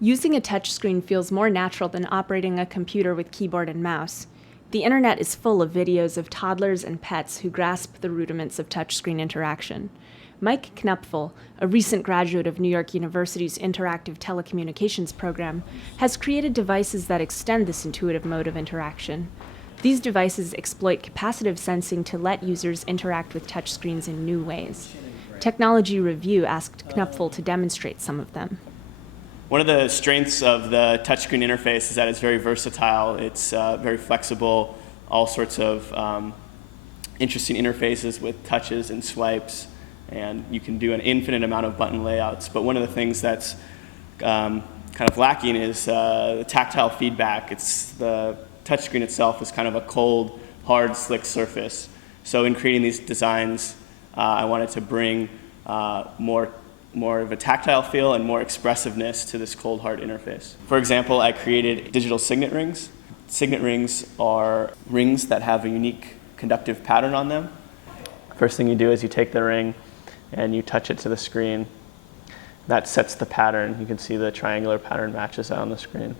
Using a touchscreen feels more natural than operating a computer with keyboard and mouse. The internet is full of videos of toddlers and pets who grasp the rudiments of touchscreen interaction. Mike Knupfel, a recent graduate of New York University's Interactive Telecommunications program, has created devices that extend this intuitive mode of interaction. These devices exploit capacitive sensing to let users interact with touchscreens in new ways. Technology Review asked Knupfel to demonstrate some of them. One of the strengths of the touchscreen interface is that it's very versatile. It's very flexible, all sorts of interesting interfaces with touches and swipes, and you can do an infinite amount of button layouts. But one of the things that's kind of lacking is the tactile feedback. The touchscreen itself is kind of a cold, hard, slick surface. So in creating these designs, I wanted to bring more of a tactile feel and more expressiveness to this cold, hard interface. For example, I created digital signet rings. Signet rings are rings that have a unique conductive pattern on them. First thing you do is you take the ring and you touch it to the screen. That sets the pattern. You can see the triangular pattern matches out on the screen.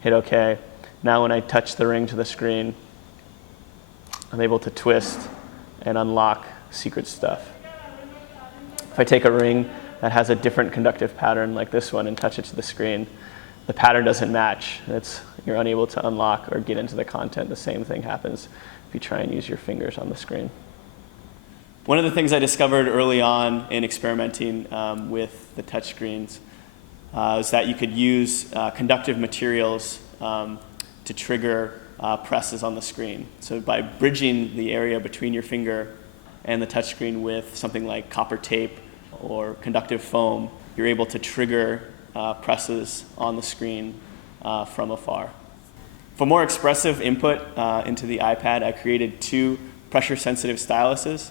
Hit OK. Now when I touch the ring to the screen, I'm able to twist and unlock secret stuff. If I take a ring that has a different conductive pattern like this one and touch it to the screen, the pattern doesn't match. You're unable to unlock or get into the content. The same thing happens if you try and use your fingers on the screen. One of the things I discovered early on in experimenting with the touchscreens is that you could use conductive materials to trigger presses on the screen. So by bridging the area between your finger and the touchscreen with something like copper tape or conductive foam, you're able to trigger presses on the screen from afar. For more expressive input into the iPad, I created two pressure-sensitive styluses.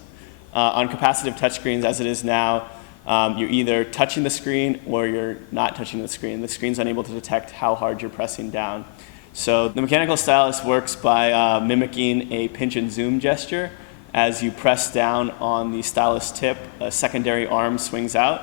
On capacitive touchscreens, as it is now, you're either touching the screen or you're not touching the screen. The screen's unable to detect how hard you're pressing down. So the mechanical stylus works by mimicking a pinch and zoom gesture. As you press down on the stylus tip, a secondary arm swings out.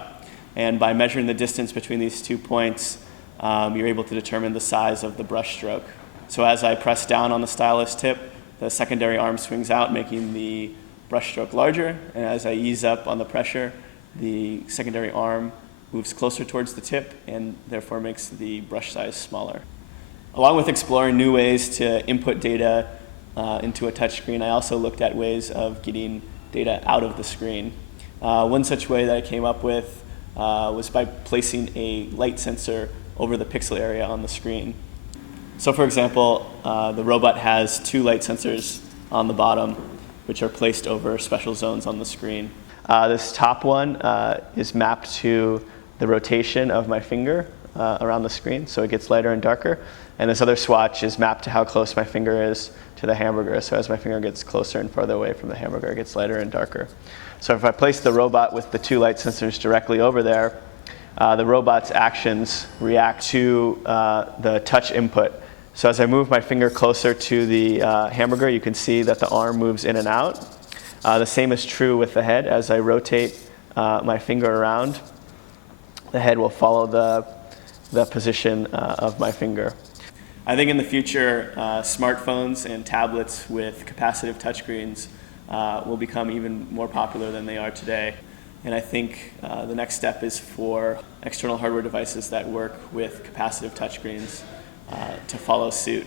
And by measuring the distance between these 2 points, you're able to determine the size of the brush stroke. So as I press down on the stylus tip, the secondary arm swings out, making the brush stroke larger. And as I ease up on the pressure, the secondary arm moves closer towards the tip and therefore makes the brush size smaller. Along with exploring new ways to input data into a touchscreen, I also looked at ways of getting data out of the screen. One such way that I came up with was by placing a light sensor over the pixel area on the screen. So for example, the robot has two light sensors on the bottom, which are placed over special zones on the screen. This top one is mapped to the rotation of my finger around the screen, so it gets lighter and darker. And this other swatch is mapped to how close my finger is to the hamburger. So as my finger gets closer and farther away from the hamburger, it gets lighter and darker. So if I place the robot with the two light sensors directly over there, the robot's actions react to the touch input. So as I move my finger closer to the hamburger, you can see that the arm moves in and out. The same is true with the head. As I rotate my finger around, the head will follow the position of my finger. I think in the future, smartphones and tablets with capacitive touchscreens will become even more popular than they are today. And I think the next step is for external hardware devices that work with capacitive touchscreens to follow suit.